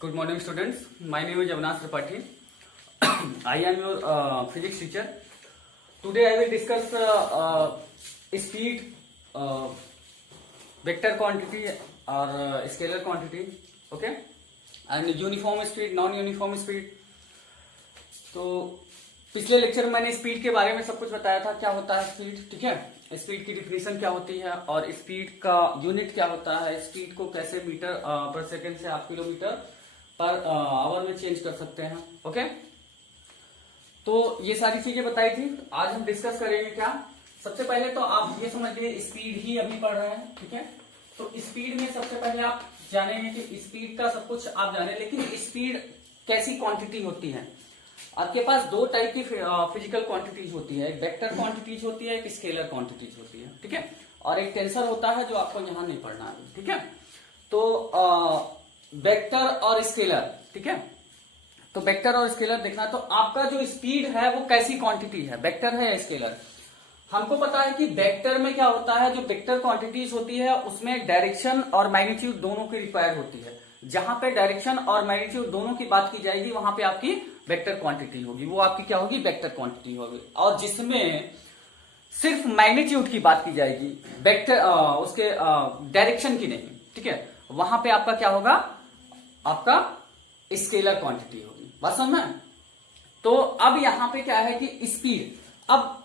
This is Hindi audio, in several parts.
Good morning, students. My name is Avinash Tripathi. I am your physics teacher. Today I will discuss speed, vector quantity or scalar quantity. Okay, and uniform speed, non-uniform speed. तो पिछले लेक्चर में मैंने स्पीड के बारे में सब कुछ बताया था, क्या होता है स्पीड, ठीक है, स्पीड की डिफिनेशन क्या होती है और स्पीड का यूनिट क्या होता है, स्पीड को कैसे मीटर पर सेकंड से आप किलोमीटर पर आवर में चेंज कर सकते हैं। ओके, तो ये सारी चीजें बताई थी। आज हम डिस्कस करेंगे क्या, सबसे पहले तो आप ये समझ लीजिए स्पीड ही अभी पढ़ रहे हैं, ठीक है। तो स्पीड में सबसे पहले आप जानेंगे कि स्पीड का सब कुछ आप जाने, लेकिन स्पीड कैसी क्वांटिटी होती है। आपके पास दो टाइप की फिजिकल क्वांटिटीज होती है, एक वेक्टर क्वांटिटीज होती है, एक स्केलर क्वांटिटीज होती है, ठीक है, और एक टेंसर होता है जो आपको यहां नहीं पढ़ना है, ठीक है। तो वेक्टर और स्केलर, ठीक है, तो वेक्टर और स्केलर देखना। तो आपका जो स्पीड है वो कैसी क्वांटिटी है, वेक्टर है या स्केलर। हमको पता है कि वेक्टर में क्या होता है, जो वेक्टर क्वांटिटीज होती है उसमें डायरेक्शन और मैग्नीट्यूड दोनों की रिक्वायर्ड होती है। जहां पे डायरेक्शन और मैग्नीट्यूड दोनों की बात की जाएगी वहां पे आपकी वेक्टर क्वांटिटी होगी, वो आपकी क्या होगी, वेक्टर क्वांटिटी होगी। और जिसमें सिर्फ मैग्नीट्यूड की बात की जाएगी, वेक्टर उसके डायरेक्शन की नहीं, ठीक है, वहां पे आपका क्या होगा, आपका स्केलर क्वांटिटी होगी। बात समझ में। तो अब यहां पे क्या है कि स्पीड, अब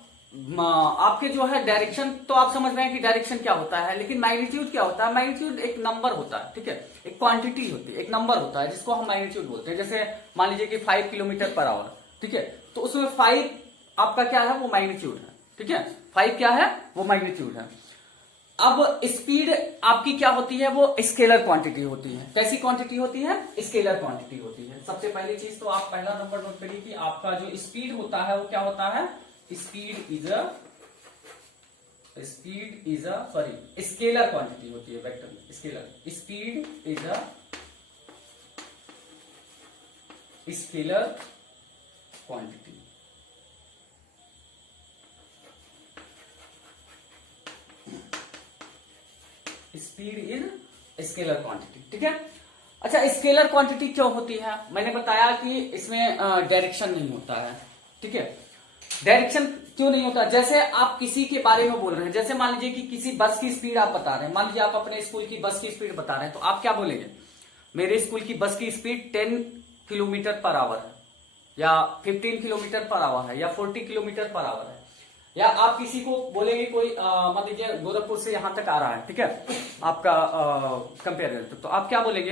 आपके जो है डायरेक्शन, तो आप समझ रहे हैं कि डायरेक्शन क्या होता है, लेकिन मैग्नीट्यूड क्या होता है, मैग्नीट्यूड एक नंबर होता है, ठीक है, एक क्वांटिटी होती है, एक नंबर होता है जिसको हम मैग्नीट्यूड बोलते हैं। जैसे मान लीजिए कि 5 किलोमीटर पर आवर, ठीक है, तो उसमें 5 आपका क्या है, वो मैग्नीट्यूड है, ठीक है, 5 क्या है, वो मैग्नीट्यूड है। अब स्पीड आपकी क्या होती है, वो स्केलर क्वांटिटी होती है। कैसी क्वांटिटी होती है, स्केलर क्वांटिटी होती है। सबसे पहली चीज तो आप पहला नंबर नोट करिए कि आपका जो स्पीड होता है वो क्या होता है, speed is a scalar quantity होती है। वेक्टर में scalar, speed is a scalar quantity. Speed is scalar quantity, ठीक है। अच्छा, स्केलर क्वांटिटी क्यों होती है, मैंने बताया कि इसमें डायरेक्शन नहीं होता है, ठीक है। डायरेक्शन क्यों नहीं होता, जैसे आप किसी के बारे में बोल रहे हैं, जैसे मान लीजिए कि किसी बस की स्पीड आप बता रहे हैं, मान लीजिए आप अपने स्कूल की बस की स्पीड बता रहे हैं, तो आप क्या बोलेंगे, मेरे स्कूल की बस की स्पीड 10 किलोमीटर पर आवर है, या 15 किलोमीटर पर आवर है, या 40 किलोमीटर पर आवर है। या आप किसी को बोलेंगे, कोई मान लीजिए गोरखपुर से यहां तक आ रहा है, ठीक है, आपका कंपेयर, तो आप क्या बोलेंगे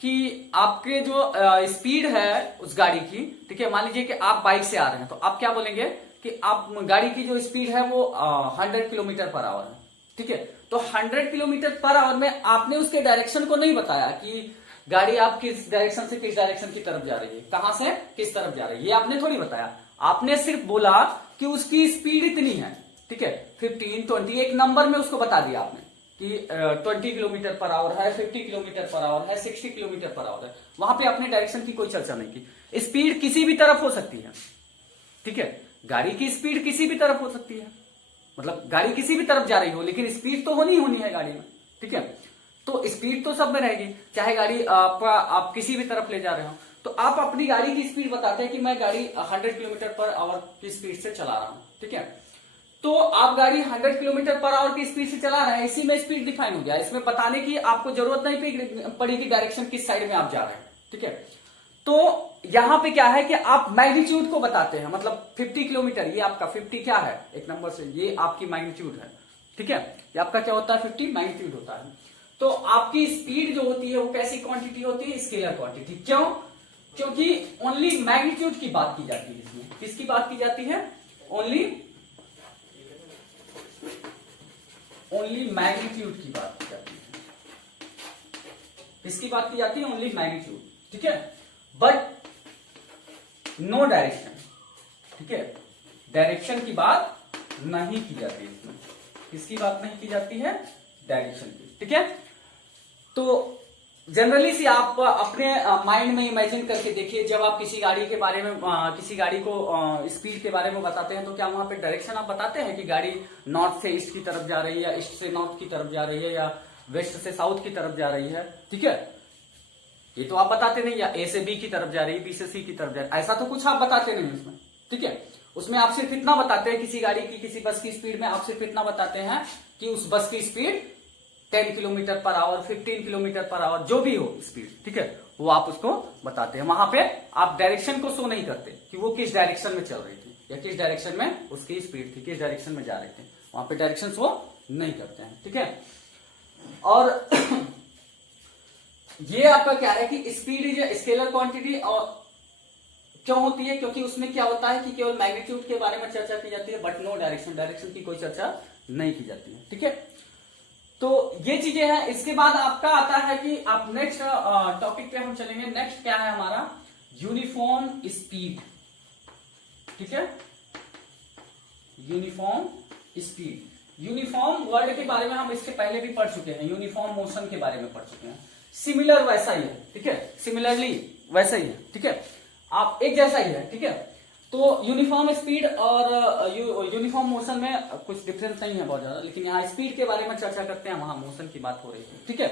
कि आपके जो स्पीड है उस गाड़ी की, ठीक है, मान लीजिए कि आप बाइक से आ रहे हैं, तो आप क्या बोलेंगे कि आप गाड़ी की जो स्पीड है वो 100 किलोमीटर पर आवर है, ठीक है। तो 100 किलोमीटर पर आवर में आपने उसके डायरेक्शन को नहीं बताया कि गाड़ी आप किस डायरेक्शन से किस डायरेक्शन की तरफ जा रही है, कहां से किस तरफ जा रही है, ये आपने थोड़ी बताया। आपने सिर्फ बोला कि उसकी स्पीड इतनी है, ठीक है, 15, 20, एक नंबर में उसको बता दिया आपने कि 20 किलोमीटर पर आवर है, 50 किलोमीटर पर आवर है, 60 किलोमीटर पर आवर है। वहां पे आपने डायरेक्शन की कोई चर्चा नहीं की। स्पीड किसी भी तरफ हो सकती है, ठीक है, गाड़ी की स्पीड किसी भी तरफ हो सकती है, मतलब गाड़ी किसी भी तरफ जा रही हो, लेकिन स्पीड तो होनी होनी है गाड़ी में, ठीक है। तो स्पीड तो सब में रहेगी, चाहे गाड़ी आप किसी भी तरफ ले जा रहे हो। तो आप अपनी गाड़ी की स्पीड बताते हैं कि मैं गाड़ी 100 किलोमीटर पर आवर की स्पीड से चला रहा हूं, ठीक है। तो आप गाड़ी 100 किलोमीटर पर आवर की स्पीड से चला रहे हैं, इसी में स्पीड डिफाइन हो गया। इसमें बताने की आपको जरूरत नहीं पड़ी कि डायरेक्शन किस साइड में आप जा रहे हैं, ठीक है। तो यहां पे क्या है कि आप मैग्नीट्यूड को बताते हैं, मतलब 50 किलोमीटर, ये आपका 50 क्या है, एक नंबर से, ये आपकी मैग्नीट्यूड है, ठीक है, ये आपका क्या होता है, 50 मैग्नीट्यूड होता है। तो आपकी स्पीड जो होती है वो कैसी क्वांटिटी होती है, स्केलर क्वांटिटी। क्यों, क्योंकि ओनली मैग्नीट्यूड की बात की जाती है इसमें। किसकी बात की जाती है, ओनली मैग्नीट्यूड की बात की जाती है। किसकी बात की जाती है, ओनली मैग्नीट्यूड, ठीक है, बट नो डायरेक्शन, ठीक है, डायरेक्शन की बात नहीं की जाती है इसमें। किसकी बात नहीं की जाती है, डायरेक्शन की, ठीक है। तो जनरली सी आप अपने माइंड में इमेजिन करके देखिए, जब आप किसी गाड़ी के बारे में किसी गाड़ी को स्पीड के बारे में बताते हैं, तो क्या वहां पे डायरेक्शन आप बताते हैं कि गाड़ी नॉर्थ से ईस्ट की तरफ जा रही है, या ईस्ट से नॉर्थ की तरफ जा रही है, या वेस्ट से साउथ की तरफ जा रही है, ठीक है। ये तो आप बताते नहीं, या ए से बी की तरफ जा रही है, बी से सी की तरफ जा रही है, ऐसा तो कुछ आप बताते नहीं उसमें, ठीक है। उसमें आप सिर्फ इतना बताते हैं, किसी गाड़ी की किसी बस की स्पीड में आप सिर्फ इतना बताते हैं कि उस बस की speed 10 kilometre per hour, 15 kilometre per hour, जो भी हो स्पीड, ठीक है, वो आप उसको बताते हैं। वहां पे आप डायरेक्शन को शो नहीं करते कि वो किस डायरेक्शन में चल रही थी या किस डायरेक्शन में उसकी स्पीड थी, किस डायरेक्शन में जा रहे थे, वहां पे डायरेक्शन शो नहीं करते हैं, ठीक है। और ये आपका क्या है कि स्पीड इज स्केलर क्वांटिटी, और क्यों होती है, क्योंकि उसमें क्या होता है कि केवल मैग्नीट्यूड के बारे में चर्चा की जाती है, बट नो डायरेक्शन, डायरेक्शन की कोई चर्चा नहीं की जाती है, ठीक है। तो ये चीजें हैं। इसके बाद आपका आता है कि आप नेक्स्ट टॉपिक पे हम चलेंगे। नेक्स्ट क्या है हमारा, यूनिफॉर्म स्पीड, ठीक है, यूनिफॉर्म स्पीड। यूनिफॉर्म वर्ड के बारे में हम इसके पहले भी पढ़ चुके हैं, यूनिफॉर्म मोशन के बारे में पढ़ चुके हैं। सिमिलर वैसा ही है, ठीक है, सिमिलरली वैसा ही है, ठीक है, आप एक जैसा ही है, ठीक है। तो यूनिफॉर्म स्पीड और यूनिफॉर्म मोशन में कुछ डिफरेंस नहीं है बहुत ज्यादा, लेकिन यहाँ स्पीड के बारे में चर्चा करते हैं, वहां मोशन की बात हो रही है, ठीक है।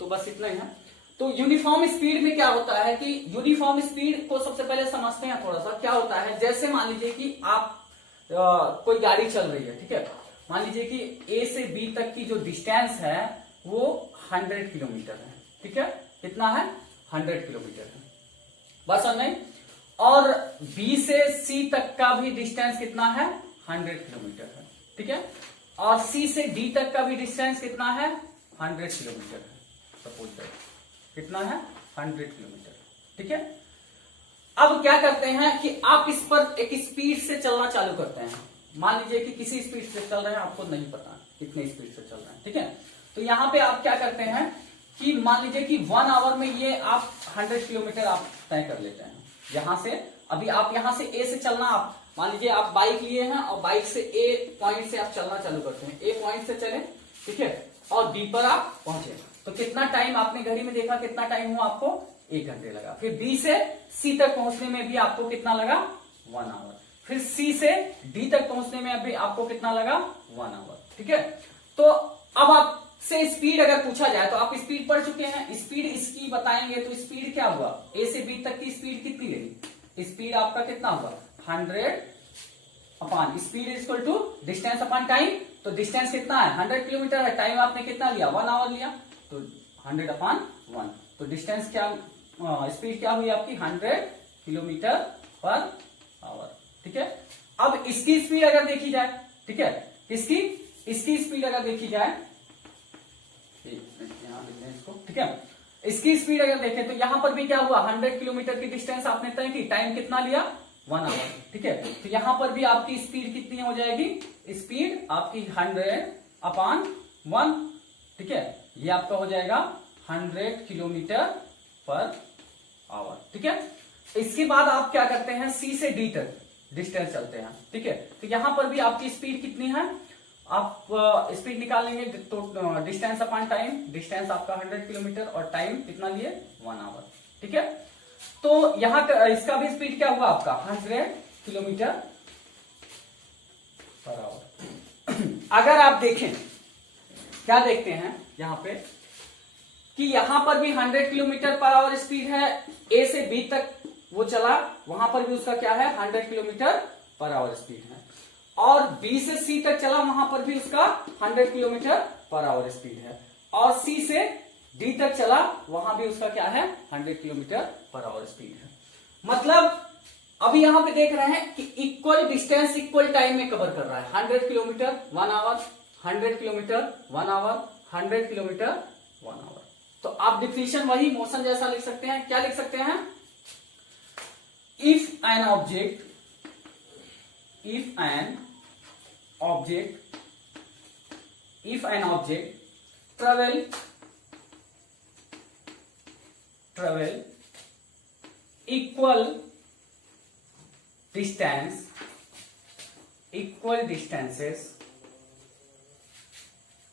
तो बस इतना ही है। तो यूनिफॉर्म स्पीड में क्या होता है कि यूनिफॉर्म स्पीड को सबसे पहले समझते हैं थोड़ा सा। क्या होता है, जैसे मान लीजिए कि आप कोई गाड़ी चल रही है, ठीक है, मान लीजिए कि ए से बी तक की जो डिस्टेंस है वो 100 किलोमीटर है, ठीक है, कितना है, 100 किलोमीटर है, बस और नहीं। और बी से सी तक का भी डिस्टेंस कितना है, 100 किलोमीटर है, ठीक है। और सी से डी तक का भी डिस्टेंस कितना है, 100 किलोमीटर है, सपोज दैट, कितना है, 100 किलोमीटर, ठीक है। अब क्या करते हैं कि आप इस पर एक स्पीड से चलना चालू करते हैं। मान लीजिए कि किसी स्पीड से चल रहे हैं, आपको नहीं पता कितने स्पीड से चल रहे हैं, ठीक है। तो यहां पे आप क्या करते हैं कि मान लीजिए कि 1 आवर में ये आप 100 किलोमीटर आप तय कर लेते हैं। यहां से अभी आप यहां से ए से चलना, आप मान लीजिए आप बाइक लिए हैं और बाइक से ए पॉइंट से आप चलना चालू करते हैं, ए पॉइंट से चले, ठीक है, और बी पर आप पहुंचे। तो कितना टाइम आपने घड़ी में देखा, कितना टाइम हुआ आपको, 1 घंटे लगा। फिर बी से सी तक पहुंचने में भी आपको कितना लगा, 1 आवर। फिर सी से डी तक पहुंचने में अभी आपको कितना लगा, 1 आवर, ठीक है। तो अब आपसे स्पीड अगर पूछा जाए तो आप स्पीड पढ़ चुके हैं, स्पीड इसकी बताएंगे तो स्पीड क्या हुआ, ए से बी तक की स्पीड कितनी लगी, स्पीड आपका कितना हुआ, 100 upon speed is equal to distance upon time. तो डिस्टेंस कितना है, 100 किलोमीटर है, टाइम आपने कितना लिया, 1 आवर लिया, तो 100 अपॉन 1। तो डिस्टेंस क्या, स्पीड क्या हुई आपकी, 100 किलोमीटर पर आवर, ठीक है। अब इसकी स्पीड अगर देखी जाए, ठीक है, इसकी स्पीड अगर देखी जाए, यहां लिखते हैं इसको, ठीक है, इसकी स्पीड अगर देखें तो यहां पर भी क्या हुआ, 100 किलोमीटर की डिस्टेंस आपने तय की, टाइम कितना लिया, 1 आवर, ठीक है। तो यहां पर भी आपकी स्पीड कितनी हो जाएगी, स्पीड आपकी 100 अपॉन 1, ठीक है, ये आपका हो जाएगा 100 किलोमीटर पर आवर, ठीक है। इसके बाद आप क्या करते हैं, सी से डी तक डिस्टेंस चलते हैं, ठीक है। तो यहां पर भी आपकी स्पीड कितनी है, आप स्पीड निकाल लेंगे तो डिस्टेंस अपॉन टाइम, डिस्टेंस आपका 100 किलोमीटर और टाइम कितना लिए, 1 आवर, ठीक है। तो यहां इसका भी स्पीड क्या हुआ आपका, 100 किलोमीटर पर आवर। अगर आप देखें, क्या देखते हैं यहां पे कि यहां पर भी 100 किलोमीटर पर आवर स्पीड है, ए से बी तक वो चला, वहां पर भी उसका क्या है, 100 किलोमीटर पर आवर स्पीड है। और बी से सी तक चला, वहां पर भी उसका 100 किलोमीटर पर आवर स्पीड है। और सी से डी तक चला, वहां भी उसका क्या है, 100 किलोमीटर पर आवर स्पीड है। मतलब अभी यहां पे देख रहे हैं कि इक्वल डिस्टेंस इक्वल टाइम में कवर कर रहा है, 100 kilometre 1 hour, 100 kilometre 1 hour, 100 kilometre 1 hour. तो आप डिफिनेशन वही मोशन जैसा लिख सकते हैं, क्या लिख सकते हैं, if an object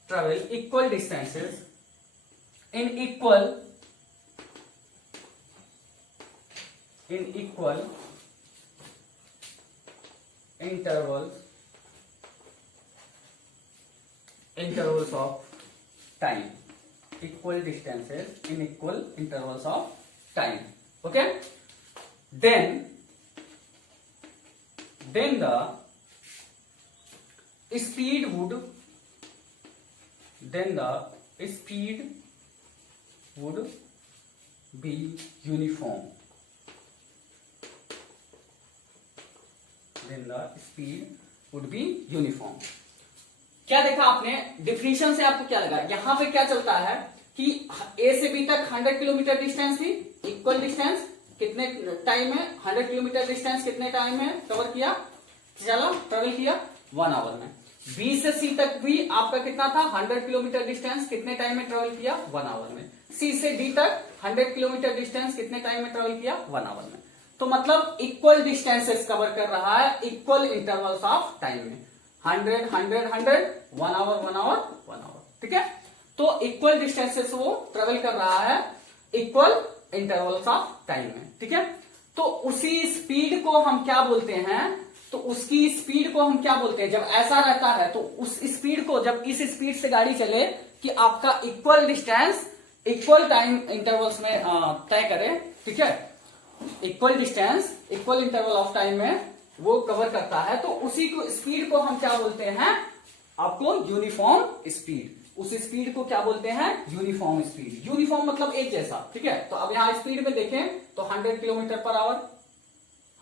travel equal distances in equal intervals of time, equal distances in equal intervals of time. Okay, then the speed would be uniform. Then the speed would be uniform. क्या देखा आपने डिफिनेशन से? आपको क्या लगा? यहां पे क्या चलता है कि ए से बी तक 100 किलोमीटर डिस्टेंस थी, इक्वल डिस्टेंस कितने टाइम में? 100 किलोमीटर डिस्टेंस कितने टाइम में कवर किया? चला ट्रेवल किया 1 आवर में. बी से सी तक भी आपका कितना था? 100 किलोमीटर डिस्टेंस कितने टाइम में ट्रेवल किया? 1 आवर में. सी से डी तक 100 किलोमीटर डिस्टेंस कितने टाइम में ट्रेवल किया? 1 आवर में. तो मतलब इक्वल डिस्टेंसेस कवर कर रहा है इक्वल इंटरवल्स ऑफ टाइम में. 100 100 100 1 आवर 1 आवर 1 आवर. ठीक है, तो इक्वल डिस्टेंसेस वो ट्रेवल कर रहा है इक्वल इंटरवल्स ऑफ टाइम में. ठीक है, तो उसी स्पीड को हम क्या बोलते हैं? तो उसकी स्पीड को हम क्या बोलते हैं? जब ऐसा रहता है तो उस स्पीड को, जब इस स्पीड से गाड़ी चले कि आपका equal distance equal time intervals में तय करे. ठीक है, equal distance equal interval of time में वो कवर करता है, तो उसी को स्पीड को हम क्या बोलते हैं? आपको यूनिफॉर्म स्पीड. उस स्पीड को क्या बोलते हैं? Uniform speed. यूनिफॉर्म मतलब एक जैसा. ठीक है, तो अब यहां स्पीड में देखें तो 100 kilometre per hour,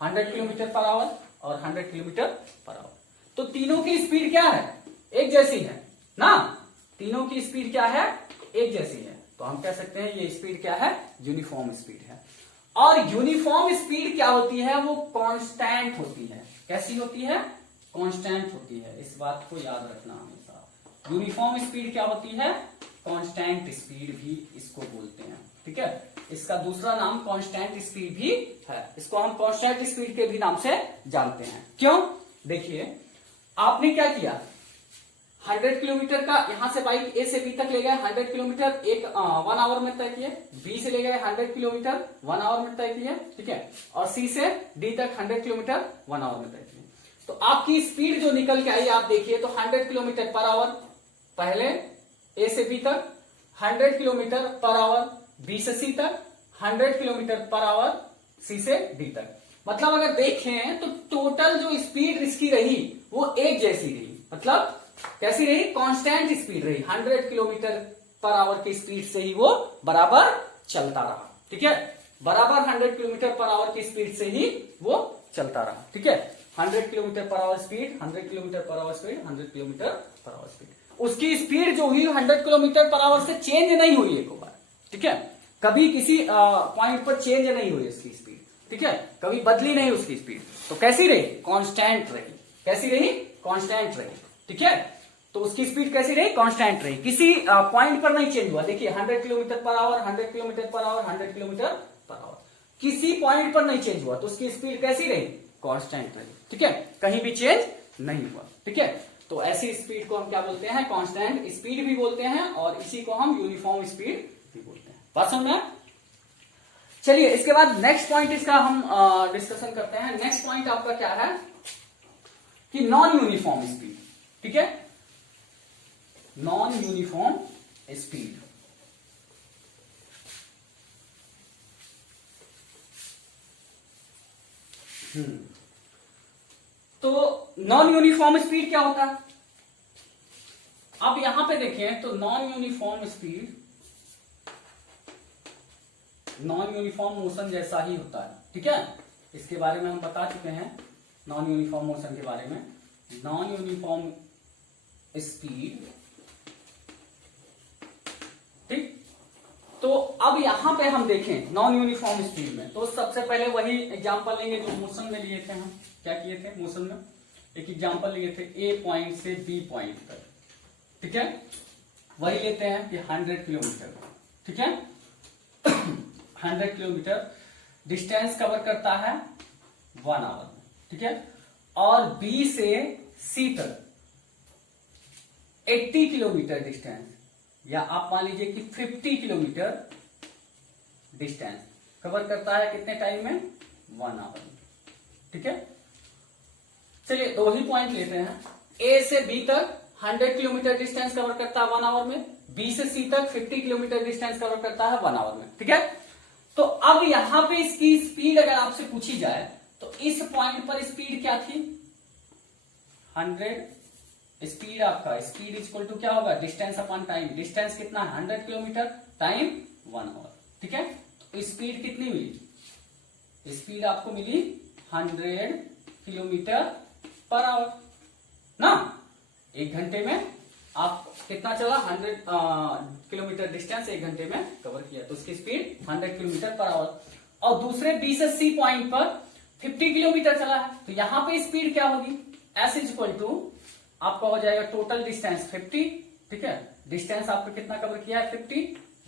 100 kilometre per hour और 100 किलोमीटर पर आवर. तो तीनों की स्पीड क्या है? एक जैसी है ना. तीनों की स्पीड क्या है? एक जैसी है. तो हम कह सकते हैं ये स्पीड क्या है? यूनिफॉर्म स्पीड है. और यूनिफॉर्म स्पीड क्या होती है? वो कांस्टेंट होती है. कैसी होती है? कांस्टेंट होती है. इस बात को याद रखना हमेशा. यूनिफॉर्म स्पीड क्या होती है? कांस्टेंट स्पीड भी इसको बोलते हैं. ठीक है, इसका दूसरा नाम कांस्टेंट स्पीड भी है. इसको हम कांस्टेंट स्पीड के भी नाम से जानते हैं. क्यों? देखिए, आपने क्या किया? 100 किलोमीटर का यहां से बाइक ए से बी तक ले गए 100 किलोमीटर 1 आवर में तय किए. बी से ले गए 100 किलोमीटर 1 आवर में तय किए. ठीक है, और सी से डी तक 100 किलोमीटर 1 आवर में तय किए. तो आपकी स्पीड जो निकल के आई आप देखिए तो 100 किलोमीटर पर आवर पहले ए से बी तक, 100 किलोमीटर पर आवर बी से सी तक, 100 किलोमीटर पर आवर सी से डी तक. मतलब अगर देखें तो टोटल जो स्पीड इसकी रही वो एक जैसी रही. मतलब कैसी रही? कांस्टेंट स्पीड रही. 100 किलोमीटर पर आवर की स्पीड से ही वो बराबर चलता रहा. ठीक है, बराबर 100 किलोमीटर पर आवर की स्पीड से ही वो चलता रहा. ठीक है, 100 kilometre per hour speed, 100 kilometre per hour speed, 100 kilometre per hour speed. उसकी स्पीड जो हुई 100 किलोमीटर पर आवर से चेंज नहीं हुई एक बार. ठीक है, कभी किसी पॉइंट पर चेंज नहीं हुई उसकी स्पीड. ठीक है, कभी बदली नहीं उसकी स्पीड. तो कैसी रही? कांस्टेंट रही. कैसी रही? कांस्टेंट रही. ठीक है, तो उसकी स्पीड कैसी रही? कांस्टेंट रही. किसी पॉइंट पर नहीं चेंज हुआ. देखिए 100 kilometre per hour, 100 kilometre per hour, 100 kilometre per hour, किसी पॉइंट पर नहीं चेंज हुआ. तो उसकी स्पीड कैसी रही? कांस्टेंट रही. ठीक है, कहीं भी चेंज नहीं हुआ. ठीक है, तो ऐसी स्पीड को हम क्या बोलते हैं? कांस्टेंट स्पीड भी बोलते हैं और इसी को हम यूनिफॉर्म स्पीड भी बोलते हैं. बात समझ में? चलिए, इसके बाद नेक्स्ट पॉइंट इसका हम डिस्कशन करते हैं. नेक्स्ट पॉइंट आपका क्या है कि नॉन यूनिफॉर्म स्पीड. ठीक है, नॉन यूनिफॉर्म स्पीड. तो नॉन यूनिफॉर्म स्पीड क्या होता है? अब यहां पे देखें तो non uniform speed non uniform motion जैसा ही होता है. ठीक है, इसके बारे में हम बता चुके हैं नॉन यूनिफॉर्म मोशन के बारे में. Non uniform speed. ठीक, तो अब यहां पे हम देखें नॉन यूनिफॉर्म स्पीड में तो सबसे पहले वही एग्जांपल लेंगे जो मोशन में लिए थे. हम क्या किए थे मोशन में? एक एग्जांपल लिए थे ए पॉइंट से बी पॉइंट तक. ठीक है, वही लेते हैं कि 100 किलोमीटर. ठीक है, 100 किलोमीटर डिस्टेंस कवर करता है 1 आवर में. ठीक है, और बी से सी तक 80 किलोमीटर डिस्टेंस या आप मान लीजिए कि 50 किलोमीटर डिस्टेंस कवर करता है कितने टाइम में? 1 आवर में. ठीक है, चलिए दो ही पॉइंट लेते हैं. ए से बी तक 100 किलोमीटर डिस्टेंस कवर करता है 1 आवर में. बी से सी तक 50 किलोमीटर डिस्टेंस कवर करता है 1 आवर में. ठीक है, तो अब यहां पे इसकी स्पीड अगर आपसे पूछी जाए तो इस पॉइंट पर स्पीड क्या थी 100। स्पीड आपका स्पीड इक्वल टू क्या होगा डिस्टेंस अपॉन टाइम। डिस्टेंस कितना है 100 किलोमीटर, टाइम 1 आवर। ठीक है, तो स्पीड कितनी मिली, स्पीड आपको मिली 100 किलोमीटर पर आवर ना। 1 घंटे में आप कितना चला 100 किलोमीटर डिस्टेंस 1 घंटे में कवर किया, तो उसकी स्पीड 100 किलोमीटर पर आवर। और दूसरे बी से सी पॉइंट पर 50 किलोमीटर चला है, तो यहां पे स्पीड क्या होगी एस इज इक्वल टू आपका हो जाएगा टोटल डिस्टेंस 50। ठीक है, डिस्टेंस आपको कितना कवर किया है 50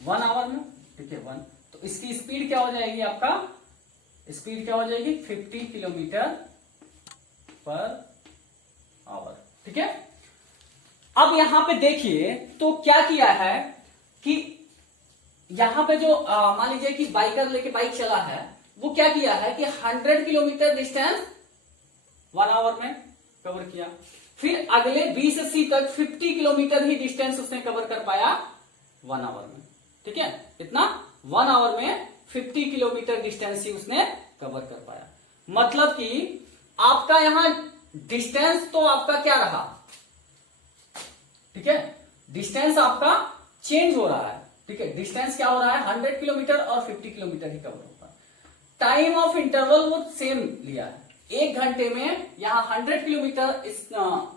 1 आवर में। ठीक है 1, तो इसकी स्पीड क्या हो जाएगी, आपका स्पीड क्या हो जाएगी 50 किलोमीटर पर आवर। ठीक है, अब यहां पे देखिए तो क्या किया है कि यहां पे जो मान लीजिए कि बाइकर लेके बाइक चला है, वो क्या किया है कि 100 किलोमीटर डिस्टेंस 1 आवर में कवर किया। फिर अगले बी से सी तक 50 किलोमीटर ही डिस्टेंस उसने कवर कर पाया 1 आवर में। ठीक है, इतना 1 आवर में 50 किलोमीटर डिस्टेंस ही उसने कवर कर पाया। मतलब कि आपका यहां डिस्टेंस तो आपका क्या रहा, ठीक है, डिस्टेंस आपका चेंज हो रहा है। ठीक है, डिस्टेंस क्या हो रहा है 100 किलोमीटर और 50 किलोमीटर ही कवर होगा। टाइम ऑफ इंटरवल वो सेम लिया है, 1 घंटे में यहां 100 किलोमीटर इस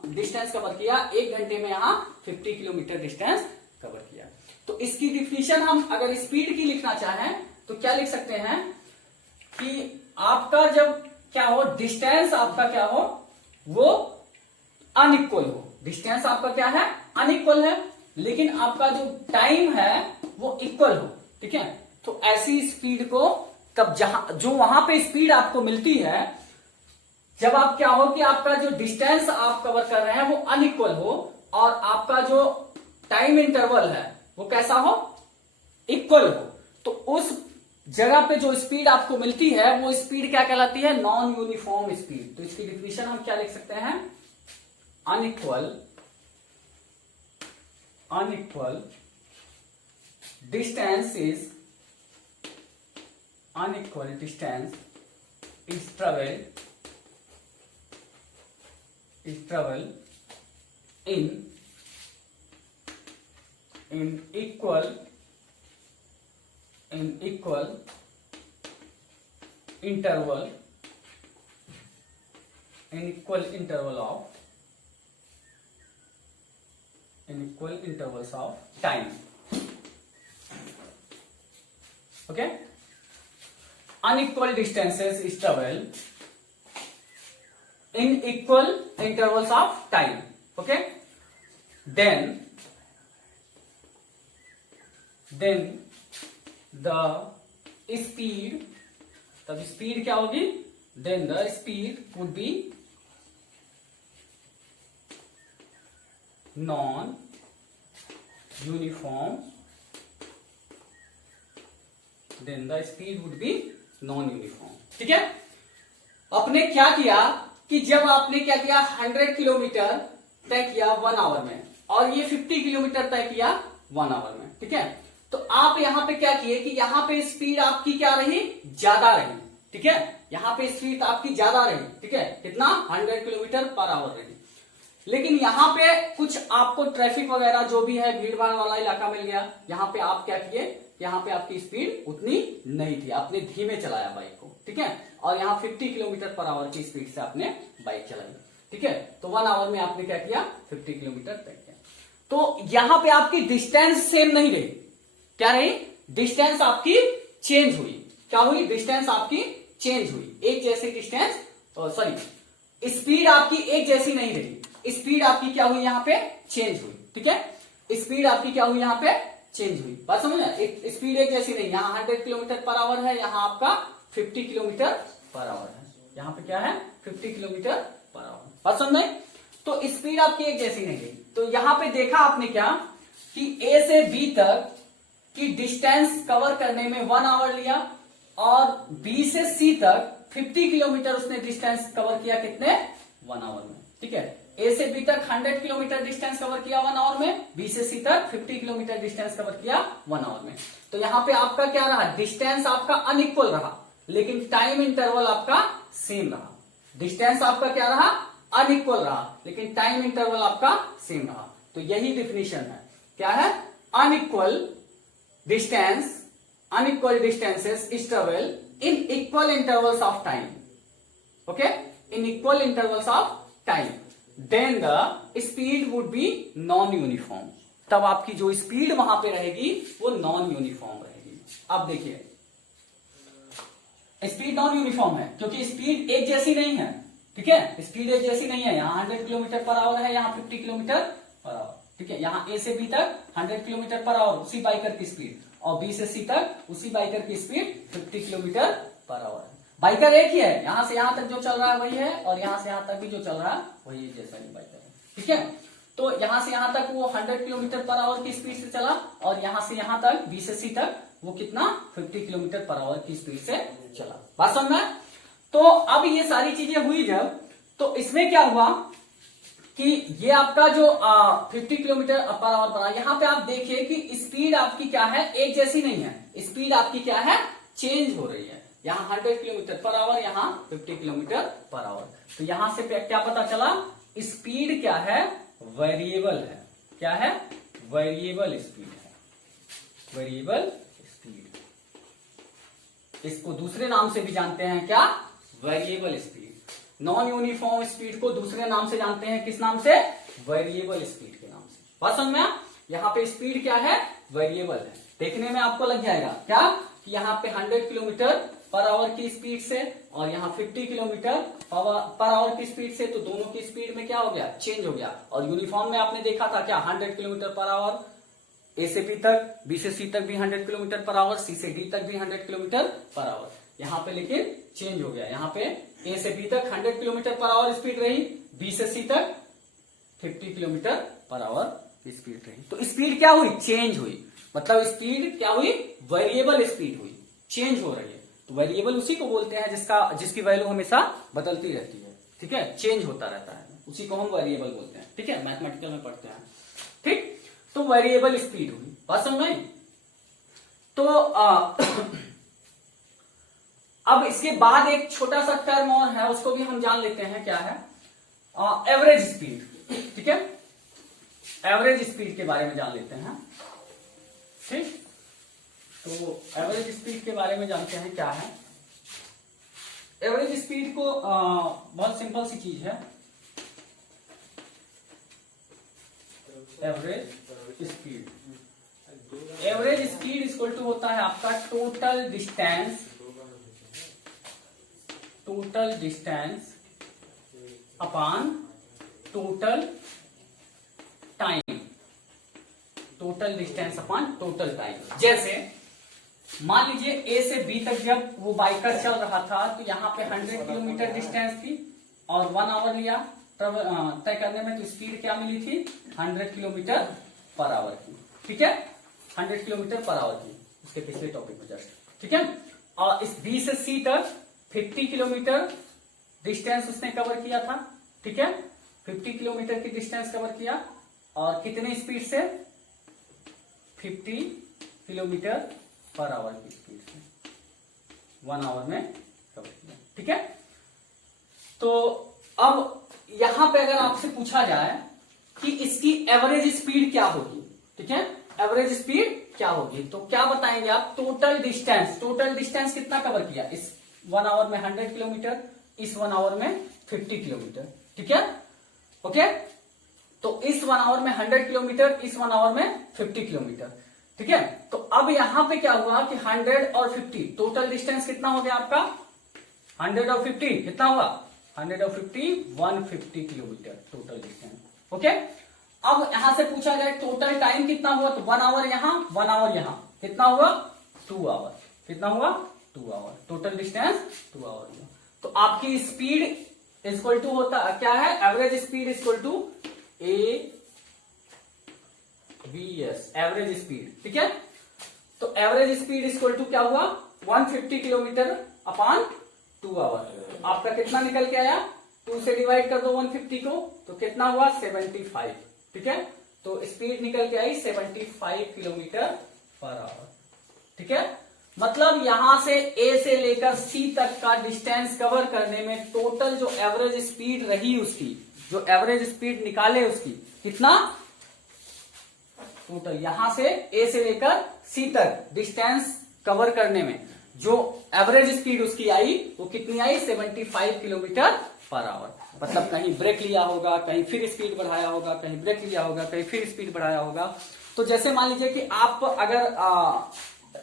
डिस्टेंस कवर किया, 1 घंटे में यहां 50 किलोमीटर डिस्टेंस कवर किया। तो इसकी डिफिनीशन हम अगर स्पीड की लिखना चाहें तो क्या लिख सकते हैं कि आपका जब क्या हो डिस्टेंस आपका क्या हो वो अनइक्वल हो। डिस्टेंस आपका क्या है अनइक्वल है, लेकिन आपका जो टाइम है वो इक्वल हो। ठीक है, तो ऐसी स्पीड को तब जहां जो वहां पे स्पीड आपको मिलती है जब आप क्या हो कि आपका जो डिस्टेंस आप कवर कर रहे हैं वो अनइक्वल हो और आपका जो टाइम इंटरवल है वो कैसा हो इक्वल हो, तो उस जगह पे जो स्पीड आपको मिलती है वो स्पीड क्या कहलाती है नॉन यूनिफॉर्म स्पीड। तो इसकी डिफिनीशन हम क्या लिख सकते हैं unequal distance is traveled in equal interval equal intervals of time. Okay, unequal distances is traveled in equal intervals of time. Okay, then the speed क्या होगी, then the speed would be non uniform, ठीक है। आपने क्या किया कि जब आपने क्या किया 100 किलोमीटर तय किया 1 आवर में और ये 50 किलोमीटर तय किया 1 आवर में। ठीक है, तो आप यहां पे क्या किए कि यहां पे स्पीड आपकी क्या रही ज्यादा रही। ठीक है, यहां पे स्पीड आपकी ज्यादा रही। ठीक है, कितना 100 किलोमीटर पर आवर रही, लेकिन यहां पे कुछ आपको ट्रैफिक वगैरह जो भी है भीड़ भाड़ वाला इलाका मिल गया, यहां पे आप क्या किए, यहां पे आपकी स्पीड उतनी नहीं थी, आपने धीमे चलाया बाइक को। ठीक है, और यहां 50 किलोमीटर पर आवर की स्पीड से आपने बाइक चलाई। ठीक है, तो 1 आवर में आपने क्या किया 50 किलोमीटर तय किया। तो यहां पे आपकी डिस्टेंस सेम नहीं रही, क्या रही डिस्टेंस आपकी चेंज हुई। क्या हुई डिस्टेंस आपकी चेंज हुई, एक जैसी डिस्टेंस सॉरी स्पीड आपकी एक जैसी नहीं रही, स्पीड आपकी क्या हुई यहाँ पे चेंज हुई। ठीक है, स्पीड आपकी क्या हुई यहाँ पे चेंज हुई। बात समझ में, स्पीड एक जैसी नहीं, यहाँ 100 किलोमीटर पर आवर है, यहाँ आपका 50 किलोमीटर पर आवर है, यहाँ पे क्या है 50 किलोमीटर पर आवर। बात समझ में, तो स्पीड आपकी एक जैसी नहीं गई। तो यहाँ पे देखा आपने क्या कि ए से बी तक की डिस्टेंस कवर करने में 1 आवर लिया और बी से सी तक 50 किलोमीटर उसने डिस्टेंस कवर किया कितने 1 आवर में। ठीक है, ए से बी तक 100 किलोमीटर डिस्टेंस कवर किया 1 आवर में, बी से सी तक 50 किलोमीटर डिस्टेंस कवर किया 1 आवर में। तो यहाँ पे आपका क्या रहा, डिस्टेंस आपका अनइक्वल रहा लेकिन टाइम इंटरवल आपका सेम रहा। डिस्टेंस आपका क्या रहा, अनइक्वल रहा लेकिन टाइम इंटरवल आपका सेम रहा। तो यही डिफिनीशन है, क्या है, unequal distances is travel in equal intervals of time, okay, in equal intervals of time, then the speed would be non uniform. तब आपकी जो स्पीड वहां पे रहेगी वो नॉन यूनिफॉर्म रहेगी। अब देखिए स्पीड नॉन यूनिफॉर्म है क्योंकि स्पीड एक जैसी नहीं है, ठीक है, स्पीड एक जैसी नहीं है। यहाँ 100 किलोमीटर पर आवर है, यहाँ 50 किलोमीटर पर आवर, ठीक है। यहाँ ए से बी तक 100 किलोमीटर पर आवर उसी बाइकर की स्पीड, और बी से सी तक उसी बाइकर की स्पीड 50 किलोमीटर पर आवर है। बाइकर एक ही है, यहां से यहां तक जो चल रहा है वही है, और यहां से यहां तक भी जो चल रहा है वही जैसा ही बाइकर है, ठीक है। तो यहां से यहां तक वो 100 किलोमीटर पर आवर की स्पीड से चला, और यहां से यहां तक बी से सी तक वो कितना 50 किलोमीटर पर आवर की स्पीड से चला। बात समझ में? तो अब ये सारी चीजें हुई जब, तो इसमें क्या हुआ कि ये आपका जो 50 किलोमीटर पर आवर बना, यहां पे आप देखिए कि स्पीड आपकी क्या है, एक जैसी नहीं है, स्पीड आपकी क्या है, चेंज हो रही है। यहाँ 100 किलोमीटर पर आवर, यहाँ 50 किलोमीटर पर आवर। तो यहां से क्या पता चला, स्पीड क्या है, वेरिएबल है। क्या है, वेरिएबल स्पीड है, वेरिएबल स्पीड। इसको दूसरे नाम से भी जानते हैं, क्या, variable speed. Non uniform speed को दूसरे नाम से जानते हैं, किस नाम से, वेरिएबल स्पीड के नाम से। बात समझ में? यहाँ पे स्पीड क्या है, वेरिएबल है। देखने में आपको लग जाएगा क्या कि यहाँ पे 100 किलोमीटर पर आवर की स्पीड से और यहाँ 50 किलोमीटर पर आवर की स्पीड से, तो दोनों की स्पीड में क्या हो गया, चेंज हो गया। और यूनिफॉर्म में आपने देखा था क्या, 100 किलोमीटर पर आवर, ए से बी तक, बी से सी तक भी 100 किलोमीटर पर आवर, सी से डी तक भी 100 किलोमीटर पर आवर। यहाँ पे लेकिन चेंज हो गया, यहाँ पे ए से बी तक 100 किलोमीटर पर आवर स्पीड रही, बी से सी तक 50 किलोमीटर पर आवर की स्पीड रही। तो स्पीड क्या हुई, चेंज हुई। मतलब स्पीड क्या हुई, वेरिएबल स्पीड हुई, चेंज हो रही है। तो वेरिएबल उसी को बोलते हैं जिसकी वैल्यू हमेशा बदलती रहती है, ठीक है, चेंज होता रहता है, उसी को हम वेरिएबल बोलते हैं, ठीक है, मैथमेटिकल में पढ़ते हैं, ठीक। तो वेरिएबल स्पीड हुई। बात समझ में? तो अब इसके बाद एक छोटा सा टर्म और है, उसको भी हम जान लेते हैं, क्या है, एवरेज स्पीड, ठीक है। एवरेज स्पीड के बारे में जान लेते हैं, ठीक। तो एवरेज स्पीड के बारे में जानते हैं क्या है। एवरेज स्पीड को बहुत सिंपल सी चीज है, average speed. Average speed equal to होता है आपका total distance upon total time, total distance upon total time. जैसे मान लीजिए ए से बी तक जब वो बाइकर चल रहा था, तो यहाँ पे 100 किलोमीटर डिस्टेंस थी और 1 आवर लिया तय करने में, तो स्पीड क्या मिली थी, 100 किलोमीटर पर आवर की, ठीक है, 100 किलोमीटर पर आवर की, उसके पिछले टॉपिक में जस्ट, ठीक है। और इस बी से सी तक 50 किलोमीटर डिस्टेंस उसने कवर किया था, ठीक है, 50 किलोमीटर की डिस्टेंस कवर किया, और कितने स्पीड से, 50 किलोमीटर पर आवर की स्पीड से 1 आवर में कवर किया, ठीक है। तो अब यहां पे अगर आपसे पूछा जाए कि इसकी एवरेज स्पीड क्या होगी, ठीक है, एवरेज स्पीड क्या होगी, तो क्या बताएंगे आप, टोटल डिस्टेंस कितना कवर किया, इस 1 आवर में 100 किलोमीटर, इस 1 आवर में 50 किलोमीटर, ठीक है, ओके। तो इस 1 आवर में 100 किलोमीटर, इस 1 आवर में 50 किलोमीटर, ठीक है। तो अब यहां पे क्या हुआ कि 100 और 50 टोटल डिस्टेंस कितना हो गया आपका, 100 और 50 कितना हुआ, 100 और 50 150 किलोमीटर टोटल डिस्टेंस, ओके। अब यहां से पूछा जाए टोटल टाइम कितना हुआ, तो 1 आवर यहां, 1 आवर यहां, कितना हुआ, 2 आवर, कितना हुआ, 2 आवर, टोटल डिस्टेंस 2 आवर हुआ। तो आपकी स्पीड इक्वल टू होता क्या है, average speed equal to AVS, average speed, ठीक है। तो एवरेज स्पीड इक्वल टू क्या हुआ, 150 किलोमीटर अपॉन 2 आवर। आपका कितना निकल के आया, 2 से डिवाइड कर दो 150 को, तो कितना हुआ 75, ठीक है। तो स्पीड निकल के आई 75 किलोमीटर पर आवर, ठीक है। मतलब यहां से ए से लेकर सी तक का डिस्टेंस कवर करने में टोटल जो एवरेज स्पीड रही उसकी, जो एवरेज स्पीड निकाले उसकी, कितना टोटल यहां से ए से लेकर सी तक डिस्टेंस कवर करने में जो एवरेज स्पीड उसकी आई वो कितनी आई 75 किलोमीटर पर आवर। मतलब कहीं ब्रेक लिया होगा, कहीं फिर स्पीड बढ़ाया होगा, कहीं ब्रेक लिया होगा, कहीं फिर स्पीड बढ़ाया होगा। तो जैसे मान लीजिए कि आप अगर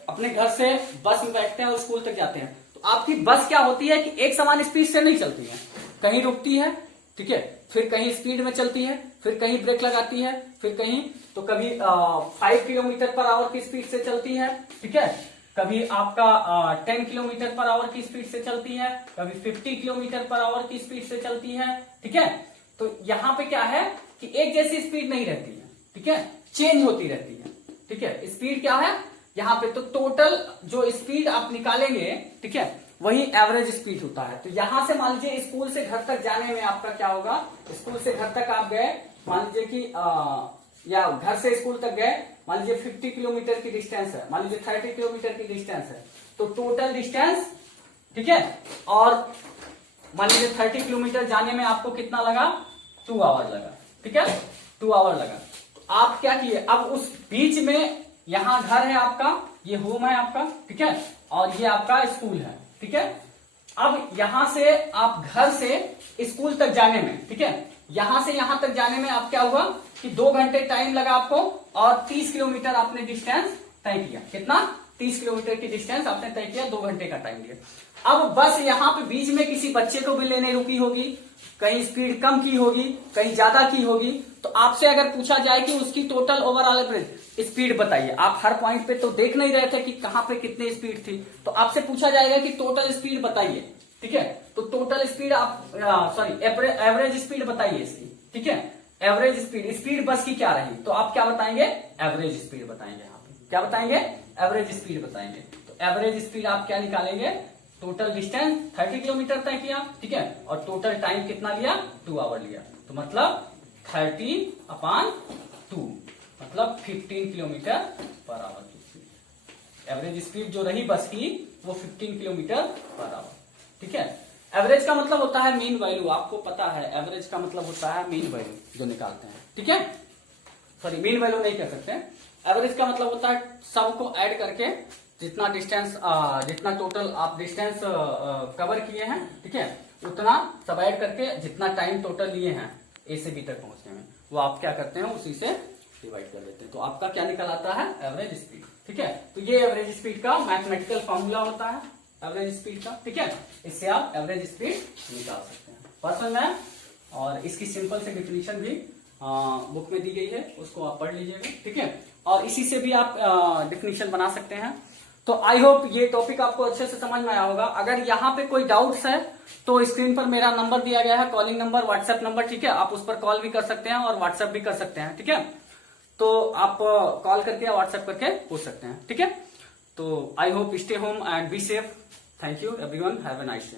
अपने घर से बस में बैठते हैं और स्कूल तक जाते हैं, तो आपकी बस क्या होती है कि एक समान स्पीड से नहीं चलती है, कहीं रुकती है, ठीक है, फिर कहीं स्पीड में चलती है, फिर कहीं ब्रेक लगाती है, फिर कहीं तो कभी 5 किलोमीटर पर आवर की स्पीड से चलती है, ठीक है, कभी आपका 10 किलोमीटर पर आवर की स्पीड से चलती है, कभी 50 किलोमीटर पर आवर की स्पीड से चलती है, ठीक है। तो यहाँ पे क्या है कि एक जैसी स्पीड नहीं रहती है, ठीक है, चेंज होती रहती है, ठीक है। स्पीड क्या है यहाँ पे, तो टोटल जो स्पीड आप निकालेंगे, ठीक है, वही एवरेज स्पीड होता है। तो यहां से मान लीजिए स्कूल से घर तक जाने में आपका क्या होगा, स्कूल से घर तक आप गए, मान लीजिए कि या घर से स्कूल तक गए, मान लीजिए 50 किलोमीटर की डिस्टेंस है, मान लीजिए 30 किलोमीटर की डिस्टेंस है, तो टोटल डिस्टेंस, ठीक है, और मान लीजिए 30 किलोमीटर जाने में आपको कितना लगा 2 आवर लगा, ठीक है, 2 आवर लगा। तो आप क्या किए, अब उस बीच में यहां घर है आपका, ये होम है आपका, ठीक है, और ये आपका स्कूल है, ठीक है। अब यहां से आप घर से स्कूल तक जाने में, ठीक है, यहां से यहां तक जाने में आप क्या हुआ कि 2 घंटे टाइम लगा आपको और 30 किलोमीटर आपने डिस्टेंस तय किया। कितना 30 किलोमीटर की डिस्टेंस आपने तय किया, 2 घंटे का टाइम लिया। अब बस यहाँ पे बीच में किसी बच्चे को भी लेने रुकी होगी, कहीं स्पीड कम की होगी, कहीं ज्यादा की होगी, तो आपसे अगर पूछा जाए कि उसकी टोटल ओवरऑल एवरेज स्पीड बताइए, आप हर पॉइंट पे तो देख नहीं रहे थे कि कहां पे कितनी स्पीड थी, तो आपसे पूछा जाएगा कि टोटल स्पीड बताइए, ठीक है। तो टोटल स्पीड आप एवरेज स्पीड बताइए इसकी, ठीक है, एवरेज स्पीड बस की क्या रही, तो आप क्या बताएंगे एवरेज स्पीड बताएंगे। यहाँ पे क्या बताएंगे एवरेज स्पीड बताएंगे। तो एवरेज स्पीड आप क्या निकालेंगे, टोटल डिस्टेंस 30 किलोमीटर तय किया, ठीक है, और टोटल टाइम कितना लिया 2 आवर लिया, तो मतलब 30/2 मतलब 15 किलोमीटर पर आवर की स्पीड। एवरेज स्पीड जो रही बस की वो 15 किलोमीटर पर आवर, ठीक है। एवरेज का मतलब होता है मीन वैल्यू, आपको पता है एवरेज का मतलब होता है मीन वैल्यू जो निकालते हैं, ठीक है, सॉरी मीन वैल्यू नहीं कह सकते। एवरेज का मतलब होता है सबको ऐड करके जितना डिस्टेंस, जितना टोटल आप डिस्टेंस कवर किए हैं, ठीक है, उतना सब ऐड करके जितना टाइम टोटल लिए हैं ए से बी तक पहुंचने में, वो आप क्या करते हैं उसी से डिवाइड कर देते हैं। तो आपका क्या निकल आता है एवरेज स्पीड, ठीक है। तो ये एवरेज स्पीड का मैथमेटिकल फॉर्मूला होता है एवरेज स्पीड का, ठीक है। इससे आप एवरेज स्पीड निकाल सकते हैं, पर्सन है। और इसकी सिंपल से डिफिनीशन भी बुक में दी गई है, उसको आप पढ़ लीजिएगा, ठीक है। और इसी से भी आप डिफिनीशन बना सकते हैं। तो आई होप ये टॉपिक आपको अच्छे से समझ में आया होगा। अगर यहाँ पे कोई डाउट्स है तो स्क्रीन पर मेरा नंबर दिया गया है, कॉलिंग नंबर, व्हाट्सएप नंबर, ठीक है, आप उस पर कॉल भी कर सकते हैं और व्हाट्सएप भी कर सकते हैं, ठीक है। तो आप कॉल करके या व्हाट्सएप करके पूछ सकते हैं, ठीक है। तो I hope stay home and be safe. Thank you everyone, have a nice day.